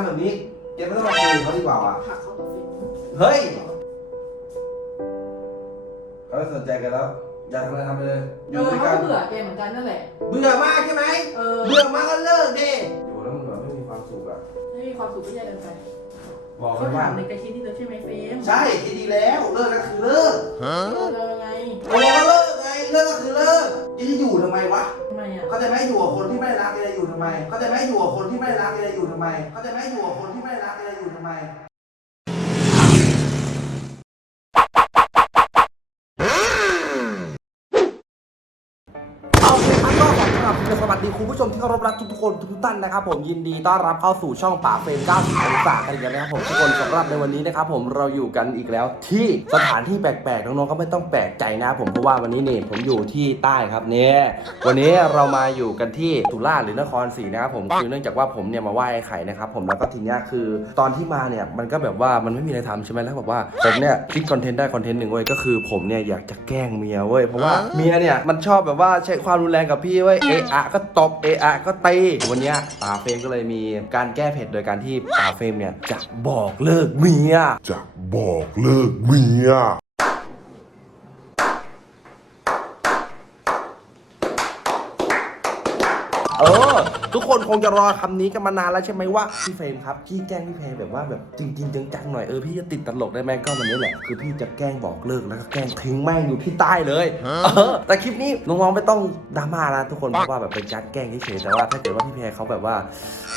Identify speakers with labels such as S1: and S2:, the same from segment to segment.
S1: ทำแบบนี้แกไม่ต้องมาคุยกับเขาดีกว่าว่ะ
S2: ผลักเขากับฟิล์ม
S1: เฮ้ยเขาไม่สนใจกันแล้ว อยากทำอะไรทำไปเลยอ
S2: เอยู่อ
S1: ด้วย
S2: เขา
S1: กัน
S2: ก็เบื่อแกเหมือนกันนั่นแหละ
S1: เบื่อมากใช่ไหม
S2: เออ
S1: เบื่อมากก็เลิกดิอยู่แล้วมันแบบไม่มีความสุขอะ
S2: ไม่มีความสุขก็แยกกันไป
S1: บอกเล
S2: เขา
S1: ยว่า
S2: ถามในกระชิ้นที่เธอใช่ไหมเฟรม
S1: ใช่คิดดีแล้วเลิกก็คือเลิก
S2: เออเราไง
S1: โอ้ก็เลิกไงเลิกก็คือเลิกจะอยู่ทำไมวะ
S2: ทำ ไมอะ
S1: เขาจะไม่อยู่กับคนที่ไม่รักจะอยู่ทำไมเขาจะไม่อยู่กับคนที่ไม่รักจะอยู่ทำไมเขาจะไม่อยู่กับคนที่ไม่รักจะอยู่ทำไม เอาเลยครับก็ ขอสวัสดีคุณผู้ชมที่เคารพรักทุกๆคนทุกๆท่านนะครับผมยินดีต้อนรับเข้าสู่ช่องป่าเฟรม90องศากันอีกแล้วนะครับผมทุกคนสำหรับในวันนี้นะครับผมเราอยู่กันอีกแล้วที่สถานที่แปลกๆน้องๆก็ไม่ต้องแปลกใจนะครับผมเพราะว่าวันนี้เนี่ยผมอยู่ที่ใต้ครับเนี่ยวันนี้เรามาอยู่กันที่สุราษฎร์หรือนครศรีนะครับผมคือเนื่องจากว่าผมเนี่ยมาไหว้ไอ้ไข่นะครับผมแล้วก็ทีเนี้ยคือตอนที่มาเนี่ยมันก็แบบว่ามันไม่มีอะไรทำใช่ไหมแล้วแบบว่าผมเนี่ยคิดคอนเทนต์ได้คอนเทนต์หนึ่งเว้ยก็คือผมเนี่ยอยากจะแกล้งเมียเว้ยเพราะว่าเมียเนี่ยมันชอบแบบว่าใช้ความรุนแรงกับพี่เว้ยเอะอะก็ตบเอะอะก็ตีวันนี้ป่าเฟรมก็เลยมีการแก้เผ็ดโดยการที่ป่าเฟรมเนี่ยจะบอกเลิกเมีย
S3: จะบอกเลิกเมีย
S1: เออ ทุกคนคงจะรอคำนี้กันมานานแล้วใช่ไหมว่าพี่เฟรมครับพี่แกล้งพี่เพรแบบว่าแบบจริงๆจังๆหน่อยเออพี่จะติดตลกได้ไหมก็วันนี้แหละคือพี่จะแกล้งบอกเลิกแล้วก็แกล้งทิ้งแม่งอยู่ที่ใต้เลยเออแต่คลิปนี้น้องๆไม่ต้องดราม่านะทุกคนเพราะว่าแบบเป็นการแกล้งเฉยๆแต่ว่าถ้าเกิดว่าพี่แพรเขาแบบว่า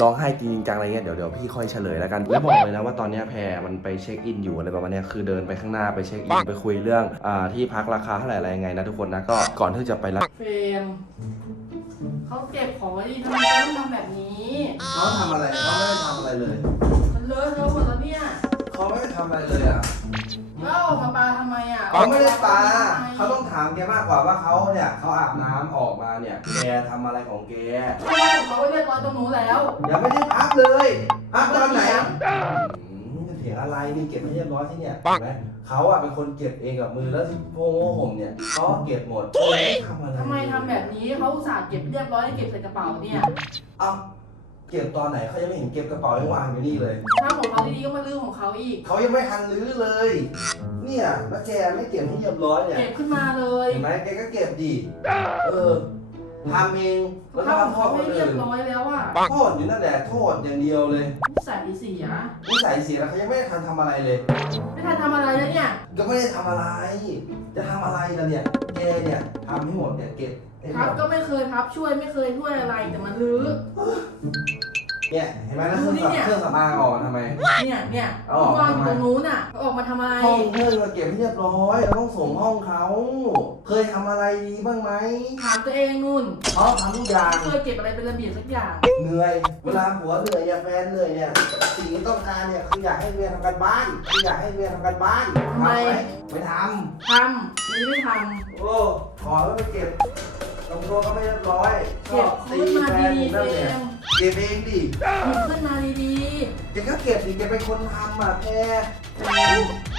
S1: ร้องไห้จริงๆจังอะไรเงี้ยเดี๋ยวเดี๋ยวพี่ค่อยเฉลยแล้วกันแล้วบอกเลยนะว่าตอนเนี้ยแพรมันไปเช็คอินอยู่อะไรประมาณเนี้ยคือเดินไปข้างหน้าไปเช็คอินไปคุยเรื่องอ่าที่พักราคาเท่าไหร่อะไรยังไงนะทุกคนนะก็ก่อนที่จะไปรับ
S2: เฟรม เขาเก็บของไว้ดีทำไมต้องทำแบบนี้
S1: เขาทำอะไรเขาไม่ได้ทำอะไรเลย
S2: มันเลอะเทอะหมดแล้วเนี่ย
S1: เขาไม่ได้ทำอะไรเลยอะ
S2: แล้วเอาออกมาปาทำไมอะ
S1: เขาไม่ได้ปา
S2: ทำไม
S1: เขาต้องถามแกมากกว่าว่าเขาเนี่ยเขาอาบน้ำออกมาเนี่ยแกทำอะไรของแก
S2: เพราะว่าของเขาไว้เรียบร้อยตรงนู้นแล้ว
S1: ยังไม่ได้พักเลยพักตอนไหน อืมจะเถียงอะไรนี่เก็บให้เรียบร้อยที่เนี่ยเห็นไหมเขาอะเป็นคนเก็บเองกับมือแล้วที่โพงโง่ห่มเนี่ยเขาเก็บหมดไม่ทำอะไร
S2: ทำไมทำแบบนี้เขาอุตส่าห์เก็บเรียบร้อยเก็บใส่กระเป๋าเนี่ย
S1: เอ้าเก็บตอนไหนเขายังไม่เห็นเก็บกระเป๋ายังวางอยู่นี่เลย
S2: ถ้าของเขาดีๆก็มาลื้อของเขาอีก
S1: เขายังไม่ทันรื้อเลย เนี่ยแล้วแกไม่เก็บให้เรียบร้อยเนี่ย
S2: เก็บขึ้นมาเลย
S1: เห็นไหมแกก็เก็บดิเออ ทำเองแล้วก็
S2: ถ้าของ
S1: ทำโท
S2: เขา
S1: ษค
S2: ไม่
S1: น
S2: เรีย
S1: อื่
S2: บ
S1: น
S2: ร้อยแล้วอะ
S1: โทษอยู่นั่นแหละโทษอย่างเดียวเลย
S2: นิสัยเสีย
S1: นิสัยเสียแล้วเขายังไม่ได้ทันทำอะไรเลย
S2: ไม่ทันทำอะไรแล้วเนี่ย
S1: ก็ไม่ได้ทำอะไร จะทำอะไรล่ะเนี่ยแกเนี่ยทำให้หมดเนี่ยเก็บให้ห
S2: ครับ
S1: มด
S2: ก็ไม่เคยครับช่วยไม่เคยช่วยอะไรแต่มันลื้อ
S1: เนี่ยเห็นไหมแล้วเครื่อง
S2: ดูดิ
S1: สำ
S2: เนี่ย
S1: เครื่องสำอางออกมาทำไม
S2: เนี่ยเนี่ย
S1: เอาออก
S2: วาง
S1: ทำไม
S2: ตรงนู้นอะเอาออกมาทำอะไร
S1: ห้องเครื่องเราเก็บให้เรียบร้อยเราต้องส่งห้องเขา เคยทำอะไรดีบ้างไหม
S2: ถามตัวเองนู่น
S1: เขาทำทุกอย่าง
S2: ไม่เคยเก็บอะไรเป็นระเบียบสักอย่าง
S1: เหนื่อย เวลาผัวเหนื่อยเนี่ยแฟนเหนื่อยเนี่ย สิ่งที่ต้องการเนี่ยคืออยากให้เมียทำการบ้านคืออยากให้เมียทำการบ้าน
S2: ทำไม
S1: ไม่ท
S2: ทำไม่ได้ทำ
S1: โอ้ขอแล้วไปเก็บ ลงตัวก็ไม่เรียบร้อยำ
S2: เก็บขึ้นมาดีๆเฟร
S1: เนี่ย
S2: ม
S1: เก็บเองดิ
S2: หยิบขึ้นมาดี
S1: แกก็เก็บดิแกเป็นคนทำอะแก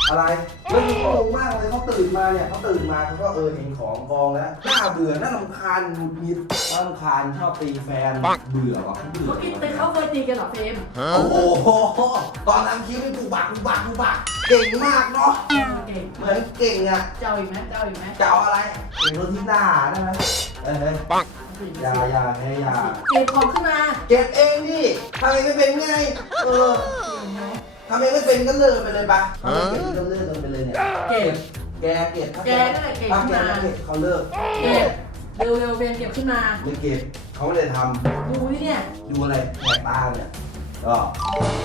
S1: อะไรเรื่องนี้งงมากเลยเขาตื่นมาเนี่ยเขาตื่นมาเขาก็เออเห็นของกองแล้วน่าเบื่อน่ารำคาญหงุดหงิดน่ารำคาญชอบตีแฟนเบื่อว่ะเบื่
S2: ๆ
S1: อ
S2: เขาคิดแต่เขาเคยตีกันเหรอเฟรม
S1: โอ้โหตอนทำคลิปนี่ปูบักปูบักปูบักเก่งมากเนาะ
S2: เก่ง
S1: เหมือนเก่งอะ
S2: เจ้าอีกไหมเจ้าอีกไหม
S1: จะเอาอะไรเก่งรถที่หน้าได้ไหมเอออย่าอย่าแพ้อย่า
S2: เก็บของขึ้นมา
S1: เก็บเองดิทำเองไม่เป็นไงเออ ทำเองไม่เป็นก็เลิกไปเลยปะทำเองไม่เป็นก็เลิกกันไปเลยเนี่ย
S2: เก็บ
S1: แกเก็บถ้า
S2: แกนั่นแหละเก็บ
S1: ถ้า
S2: ขึ้น
S1: แก
S2: มา
S1: ไม่เก็บเขาเลิก
S2: เก็บ เร็วๆเฟรมเก็บขึ้นมา
S1: ไม่เก็บเขาไม่ได้ท
S2: ดูนี่เนี่ยำ
S1: ดูอะไรแหกตาเนี่ยก็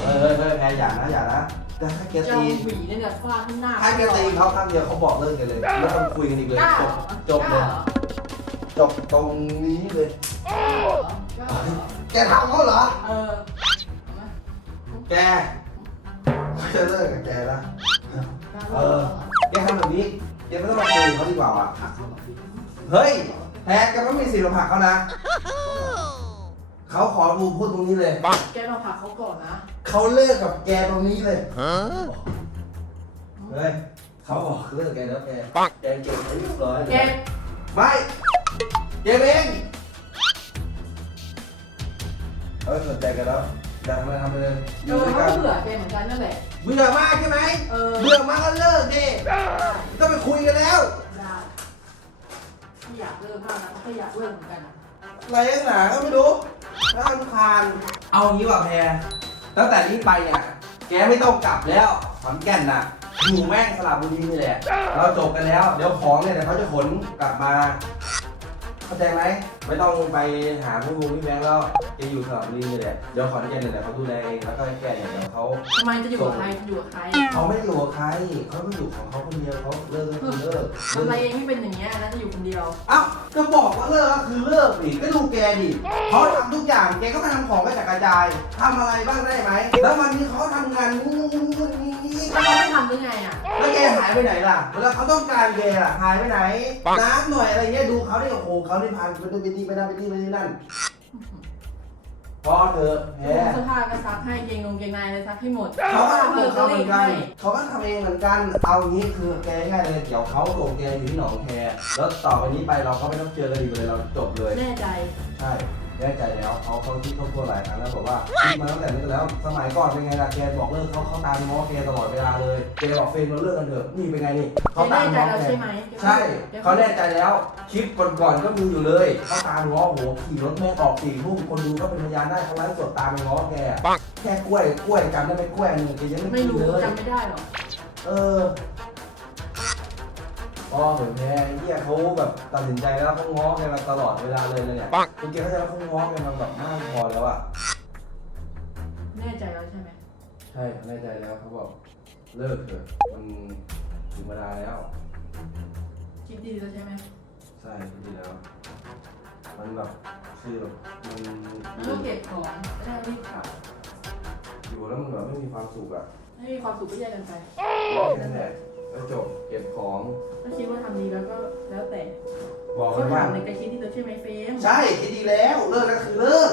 S1: เออเออเออแกอย่านะอย่านะแต่ถ้าแก
S2: เจ้า
S1: ตี
S2: หวีเนี่ยฟาดที่หน้า
S1: ถ้าแกตีเขาครั้งเดียวเขาบอกเลิกกันเลยไม่ต้องคุยกันอีกเลย
S2: กล้า
S1: จ
S2: เหร
S1: บ
S2: อ
S1: จบ
S2: ก
S1: เล
S2: ล้ายเหรอ
S1: จบตรงนี้เลย
S2: กล้าเหรอกล้าเหรอ
S1: แกทำเขาเหรอ
S2: เออเอาไหม
S1: แกเขา จะเลิกกับแกแล้ว
S2: กล้า
S1: เอ
S2: เหร
S1: อแกทำแบบนี้แกไม่ต้องมาคุยกับเขาดีกว่าว่ะ
S2: ผลักเขากับฟิล์ม
S1: เฮ้ยแพทแกไม่มีสิทธิ์มาผลักเขานะเขาขอดูพูดตรงนี้เลย
S2: แกต้องผลักเขาก่อนนะ
S1: เขาเลิกกับแกตรงนี้เลยเฮ้ยเขาบอกเลิกแกแล้วแกแกเก็บให้เรียบร้อยเลย
S2: แก
S1: ไม่เก็บเองเออสนใจกันแล้วออยากทำอะไรทำไปเลยอ
S2: เอยู่อ
S1: ด้วย
S2: เขา
S1: กัน
S2: ก็เบื่อแกเหมือนกันนั่นแหละ
S1: เบื่อมากใช่ไหม
S2: เออ
S1: เบื่อมากก็เลิกดิต้องไปคุยกันแล้ว
S2: ได้ที่อยากเลิกมากนะเขาก็อยากเลิกเหมือนกันอะ
S1: อะไรนักหนาก็ไม่รู้น่ารำคาญเอางี้ว่ะแพรตั้งแต่นี้ไปเนี่ย แกไม่ต้องกลับแล้วขอนแก่นน่ะอยู่แม่งสลับบุรีนี่แหละ เราจบกันแล้ว เดี๋ยวของเนี่ยเดี๋ยวเขาจะขนกลับมา เข้าใจไหม ไม่ต้องไปหาพี่บูพี่แบงค์แล้วแกอยู่สลับบุรีนี่แหละเดี๋ยวขอนแก่นเนี่ยเดี๋ยวเขาดูแลเองแล้วก็แกเนี่ยเดี๋ยวเขา
S2: ทำไมจะอยู่กับใครจะอยู่กับใคร
S1: เขาไม่ได้อยู่กับใครเขาไม่อยู่ของเขาคนเดียวเขาเลิกก็คือเลิก
S2: ทำไมเองไม่เป็นอย่างเงี้ยนะจะอยู่คนเดียว
S1: เอ้าก็บอกว่าเลิกก็คือเลิกดิก็ดูแกดิเขาทำทุกอย่างแกก็มาทำของกระจัดกระจายทำอะไรบ้างได้ไหมแล้ววันนี้เขาทำงานงูงูงูงูงู
S2: แล้วเขาไม่ทำได้ไงอะ
S1: แล้วแกหายไปไหนล่ะเวลาเขาต้องการแกล่ะหายไปไหนน้ำหน่อยอะไรเงี้ยดูเขาดิโอ้โหเขาได้พานไปดูไปนี่ไปนั่นไปนี่ไปนี่นั่นพอเถอะแพ้
S2: เสื้อผ้าก็ซักให้เกงนงเกงในอะไรซักให้หมด
S1: เขาก็ทำของเขาเหมือนกัน
S2: ให้
S1: เขาก็ทำเองเหมือนกันเอางี้คือแกง่ายเลยเดี๋ยวเขาส่งแกอยู่ที่หนองแคแล้วต่อไปนี้ไปเราก็ไม่ต้องเจอกันอีกเลยเราจบเลย
S2: แน่ใจ
S1: ใช่ แน่ใจแล้วเขาเขาคิดเขาตัวหลายครั้งแล้วบอกว่าคิดมาตั้งแต่นั้นแล้ว สมัยก่อนเป็นไงล่ะแกบอกเลิกเขาเขาตามง้อแกตลอดเวลาเลยแกบอกเฟรมเราเลิกกันเถอะนี่เป็นไงนี่
S2: แก
S1: เขาตา
S2: แน่
S1: ม
S2: ใจ
S1: ง้อ
S2: แล้ว
S1: แก
S2: ใช่ไหม
S1: ใช่เขาแน่ใจแล้วคลิปก่อนๆก็มีอยู่เลยเขาตามง้อโหขี่รถแม่งออกสี่ทุ่มคนดูก็เป็นพยานได้เขาไลฟ์สดตามไปง้อแกแค่กล้วยกล้วยจำได้ไหมกล้วยอันหนึงแกยังไม่
S2: ไม่
S1: กิน
S2: รู้
S1: เลย
S2: จำไม่ได้หรอก
S1: เออ พอเหมือนแพ้ไอ้เหี้ยเขาแบบตัดสินใจแล้วเขาง้อแกมาตลอดเวลาเลยนะเนี่ยคุณแกเข้าใจว่าเขาง้อแกมาแบบมากพอแล้วอะ
S2: แน่ใจแล้วใช่ไหม
S1: ใช่แน่ใจแล้วเขาบอกเลิกเถอะมันถึงเวลาแล้ว
S2: คิดดีแล้วใช่ไหม
S1: ใช่ดีแล้ว มันแบบคือแบบมัน
S2: แล้วก็เก็บของแล้วก็รีบกลับ
S1: อยู่แล้วมันแบบไม่มีความสุขอะ
S2: ให้มีความสุขก็แยกกันไป
S1: แค่นั้นแหละ ก็จบเก็บของ
S2: ถ้าคิดว่าทำดีแล้วก็แล้วแต่
S1: บอก
S2: เขา
S1: เลยว่า
S2: ถามในกระคิดที่เธอใช่ไหมเฟรม
S1: ใช่คิดดีแล้วเลิกแล้วคือเลิก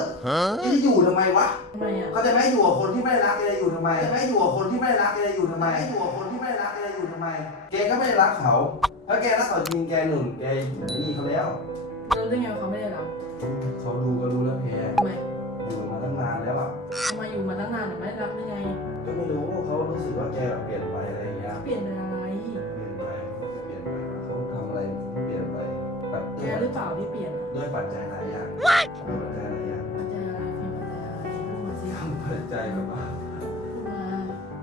S1: จะอยู่ทำไมวะ
S2: ทำไมอะ
S1: เขาใจะไม่อยู่กับคนที่ไม่ได้รักแกจะอยู่ทำไมไม่อยู่กับคนที่ไม่ได้รักแกจะอยู่ทำไมไม่อยู่กับคนที่ไม่ได้รักแกจะอยู่ทำไมแกก็ไม่ได้รักเขาถ้าแกรักเขาจริงแกหนุนแกอยู่ในนี่เขาแล้ว
S2: รู้ได้ไงว่าเขาไม่ได้รับ
S1: เขาดูก็รู้แล้วแพ้
S2: ทำไม
S1: อยู่มาตั้งนานแล้วอะ
S2: ทำไมอยู่มาตั้งนานแต่ไม่ได้รับได้ไง
S1: ก็ไม่รู้เขารู้สึกว่าแกแบบเปลี่ยนไปอะไรอย่างเงี้ย
S2: เปลี่ยนเป็นอะไร
S1: แบบ
S2: แกหรือเปล่าที่เปลี่ยนอะ
S1: ด้วยปัจจัยหลายอย่างด้วยปัจจัยหลายอย่าง
S2: ปัจจัยอะไรเฟรมปัจจัยอะไรพูดมาสิ
S1: ทำปัจจัยแบบว่า
S2: พูดมา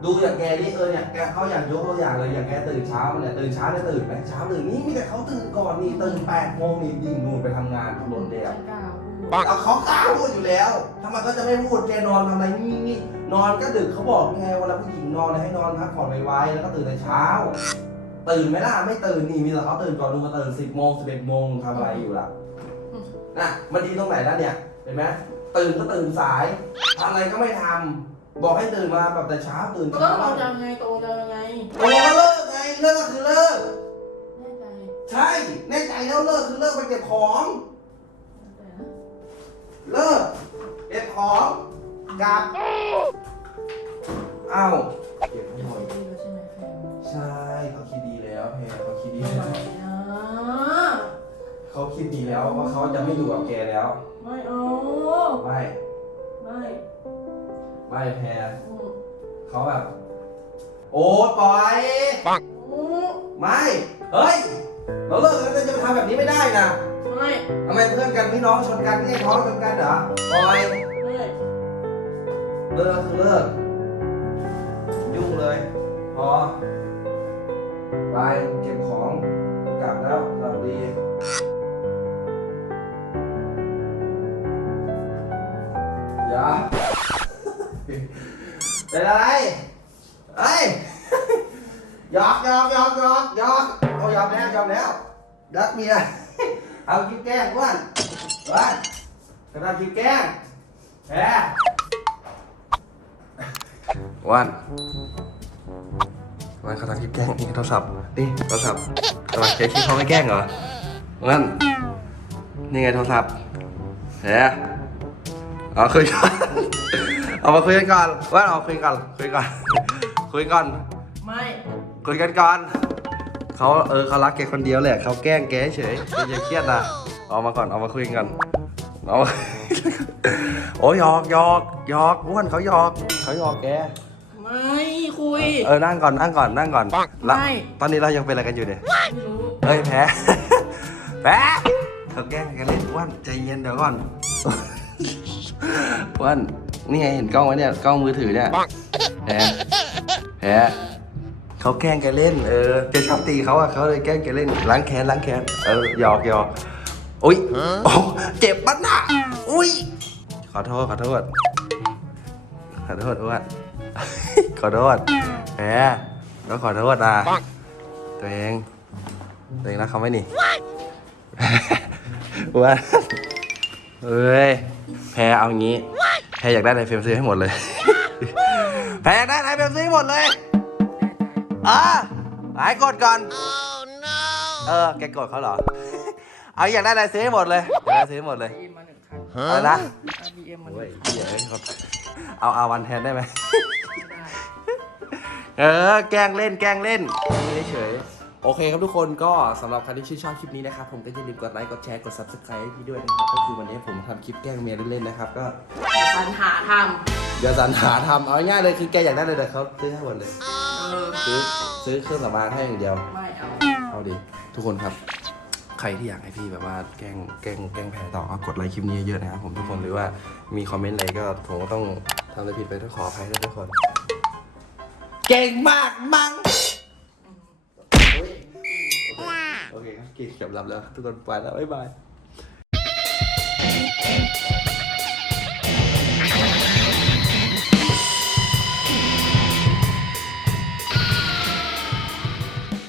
S1: ดูอย่างแกนี่เออเนี่ยแกเขาอยากยกตัวอย่างเลยอย่างแกตื่นเช้ามันเนี่ยตื่นเช้าเนี่ยตื่นไหมเช้าตื่นนี่มีแต่เขาตื่นก่อนนี่ตื่นแปดโมงนี่ดิ่งนู่นไปทำงานถนนเดียว
S2: ฉันกล้าพูด
S1: เอาเขากล้าพูดอยู่แล้วทำไมเขาจะไม่พูดแกนอนทำอะไรนี่นี่นอนก็ดึกเขาบอกไงเวลาผู้หญิงนอนให้นอนพักผ่อนไวๆแล้วก็ตื่นแต่เช้า ตื่นไหมล่ะไม่ตื่นนี่มีแต่เขาตื่นก่อนลุงก็ตื่นสิบโมงสิบเอ็ดโมงทำอะไรอยู่ล่ะน่ะมันดีตรงไหนล่ะเนี่ยเห็นไหมตื่นก็ตื่นสายทำอะไรก็ไม่ทำบอกให้ตื่นมาแบบแต่เช้าตื่น
S2: ก็
S1: เช้า
S2: ต้องเราจะยังไงโตจะยังไง
S1: โอ้ก็เลิกไงเลิกก็คือเลิก
S2: แน่ใจ
S1: ใช่แน่ใจแล้วเลิกคือเลิกไปเก็บของ
S2: แน่ใจนะ
S1: เลิกเก็บของกลับเอ้าเก็บให้หน่อย
S2: ดี แล้ว
S1: ว่าเขาจะไม่อยู่กับแกแล้ว
S2: ไม่เอา
S1: ไม่
S2: ไม่
S1: ไม่แพร
S2: อืม
S1: เขาแบบ โอ้ปล่อย
S2: อืม
S1: ไม่เฮ้ย เราเลิกกันแล้วจะมาทำแบบนี้ไม่ได้นะ
S2: ไม่
S1: ทำไมเพื่อนกันพี่น้องชนกันพี่น้องชนกันเหรอปล่อย
S2: ไม่
S1: เลิกก็คือเลิก ยุ่งเลย พอไปเก็บของกลับแล้วสวัสดี ย่าเป็นอะไรเอ้ยหยอกหยอกหยอกหยอกหยอกเอายอมแล้วยอมแล้วรักเมียเอาคิดแกล้งอ้วนอ้วนกำลังคิดแกล้งแหมวันวันเขาทำคลิปแกล้งนี่โทรศัพท์นี่โทรศัพท์ทำไมแกคิดเขาไม่แกล้งเหรอวันนี่ไงโทรศัพท์เฮ้ย เอาคุยกันเอามาคุยกันก่อนว่าเอาคุยกันคุยกันคุยกัน
S2: ไม่
S1: คุยกันก่อนเขาเออเขารักแกคนเดียวแหละเขาแกล้งแกเฉยแกอย่าเครียดนะเอามาก่อนเอามาคุยกันเอามาโอ้ยหยอกหยอกหยอกอ้วนเขาหยอกเขาหยอกแก
S2: ไม่คุย
S1: เออนั่งก่อนนั่งก่อนนั่งก่อนแล้ว
S2: ไม่
S1: ตอนนี้เรายังเป็นอะไรกันอยู่เนี่ย
S2: ไม่รู้
S1: เฮ้ยแพ้แพ้เขาแกล้งกันเล่นอ้วนใจเย็นเดี๋ยวก่อน อ้วนนี่ไงเห็นกล้องไหมเนี่ยกล้องมือถือเนี่ยแพ้แพ้เขาแกล้งกันเล่นเออแกชอบตีเขาอะเขาเลยแกล้งกันเล่นล้างแค้นล้างแค้นเออหยอกหยอกอุ้ยโอ้เจ็บปะน่ะอุ้ยขอโทษขอโทษขอโทษอ้วนขอโทษแพ้ก็ขอโทษนะตัวเองตัวเองรักเขาไหมนี่อ้วนเอ้ย แพ้เอางี้ แพ้อยากได้อะไรเฟรมซื้อให้หมดเลย แพ้อยากได้อะไรเฟรมซื้อให้หมดเลยเออหายกดก่อน เออ แกกดเขาเหรอ เอาอยากได้อะไรซื้อให้หมดเลยอยากได้ซื้อให้หมดเลย
S2: บีเอ็มมาหนึ่งคัน
S1: อะไรนะ
S2: บีเอ็มมาห
S1: โอ้
S2: นึ่
S1: ย
S2: ง
S1: เหี้ยเอ้ยเขาเอาอาวันแทนได้ไหม
S2: ได้
S1: เออ แกล้งเล่น แกล้งเล่นไม่เฉย โอเคครับทุกคนก็สำหรับใครที่ชื่นชอบคลิปนี้นะครับผมก็อย่าลืมกดไลค์กดแชร์กด subscribe ให้พี่ด้วยนะครับก็คือวันนี้ผมทำคลิปแกล้งเมียเล่นๆนะครับก็
S2: ปัญหาท
S1: เดี๋ยวสรรหาทำเอาง่ายๆเลยคือแกอยากได้เลยเดี๋ยวเขาซื้อให้หมดเลยำ
S2: เออ
S1: ซื้อซื้อเครื่องสำอางให้อย่างเดียว
S2: ไม่เอา
S1: เอาดิทุกคนครับ ใครที่อยากให้พี่แบบว่าแกล้งแกล้งแกล้งแพ้ต่อก็กดไลค์คลิปนี้เยอะๆนะครับผมทุกคนหรือว่ามีคอมเมนต์อะไรก็ผมก็ต้องทำอะไรผิดไปต้องขออภัยด้วยทุกคน เก่งมากมั้ง โอเคครับกินก็บรับแล้ว ทุกคนไปแล้ว บ๊ายบาย